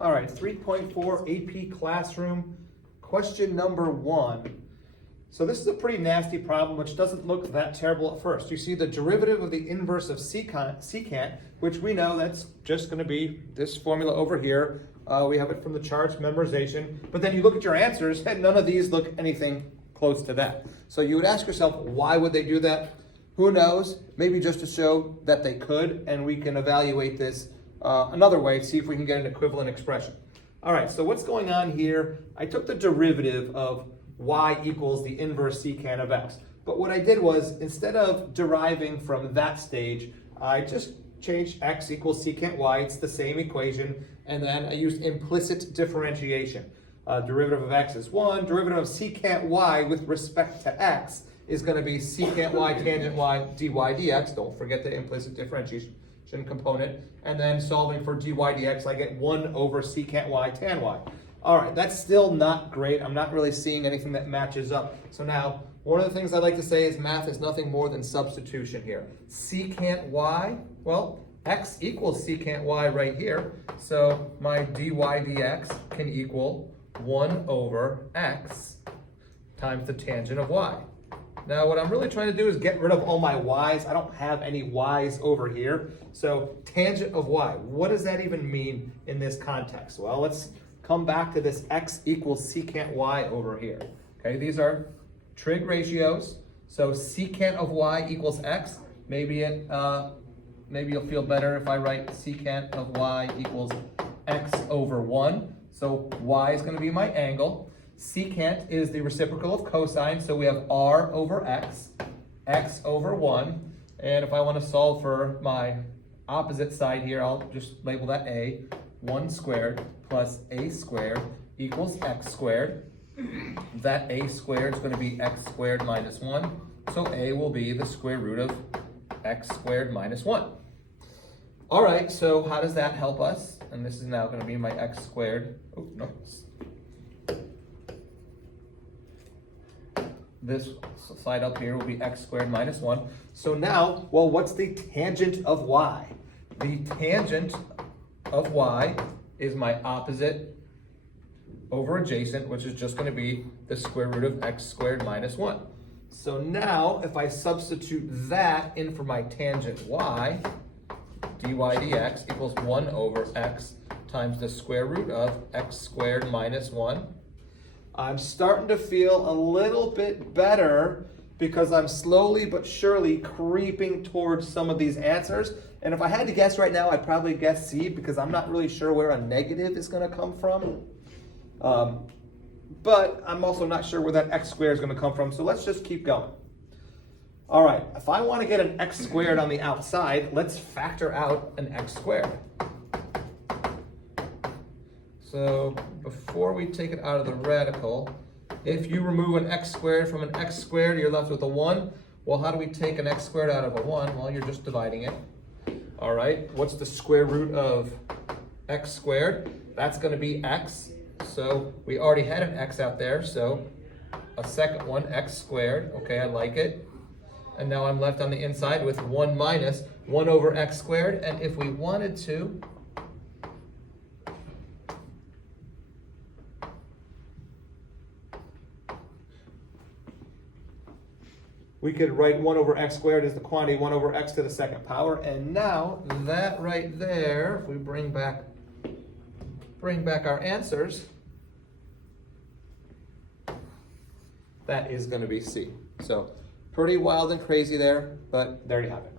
All right, 3.4 AP Classroom, question number 1. So this is a pretty nasty problem which doesn't look that terrible at first. You see the derivative of the inverse of secant, which we know that's just going to be this formula over here. We have it from the charts memorization, but then you look at your answers and none of these look anything close to that. So you would ask yourself, why would they do that? Who knows? Maybe just to show that they could, and we can evaluate this another way, see if we can get an equivalent expression. All right, so what's going on here? I took the derivative of y equals the inverse secant of x. But what I did was, instead of deriving from that stage, I just changed x equals secant y. It's the same equation. And then I used implicit differentiation. Derivative of x is 1. Derivative of secant y with respect to x is going to be secant y tangent y dy dx. Don't forget the implicit differentiation component. And then solving for dy dx, I get 1 over secant y tan y. All right, that's still not great. I'm not really seeing anything that matches up. So now, one of the things I like to say is math is nothing more than substitution here. Secant y, well, x equals secant y right here. So my dy dx can equal 1 over x times the tangent of y. Now what I'm really trying to do is get rid of all my y's. I don't have any y's over here. So tangent of y, what does that even mean in this context? Well, let's come back to this x equals secant y over here. Okay, these are trig ratios. So secant of y equals x. Maybe you'll feel better if I write secant of y equals x over 1. So y is going to be my angle. Secant is the reciprocal of cosine, so we have r over x, x over 1. And if I want to solve for my opposite side here, I'll just label that a. 1 squared plus a squared equals x squared. That a squared is going to be x squared minus 1. So a will be the square root of x squared minus 1. All right, so how does that help us? And this is now going to be my x squared. Oh, no. This side up here will be x squared minus 1. So now, well, what's the tangent of y? The tangent of y is my opposite over adjacent, which is just going to be the square root of x squared minus 1. So now, if I substitute that in for my tangent y, dy dx equals 1 over x times the square root of x squared minus 1. I'm starting to feel a little bit better because I'm slowly but surely creeping towards some of these answers. And if I had to guess right now, I'd probably guess C because I'm not really sure where a negative is going to come from. But I'm also not sure where that x squared is going to come from. So let's just keep going. All right, if I want to get an x squared on the outside, let's factor out an x squared. So before we take it out of the radical, if you remove an x squared from an x squared, you're left with a 1. Well, how do we take an x squared out of a 1? Well, you're just dividing it. All right, what's the square root of x squared? That's going to be x. So we already had an x out there, so a second one, x squared. Okay, I like it. And now I'm left on the inside with 1 minus 1 over x squared. And if we wanted to, we could write 1 over x squared as the quantity 1 over x to the second power. And now that right there, if we bring back our answers, that is going to be C. So pretty wild and crazy there, but there you have it.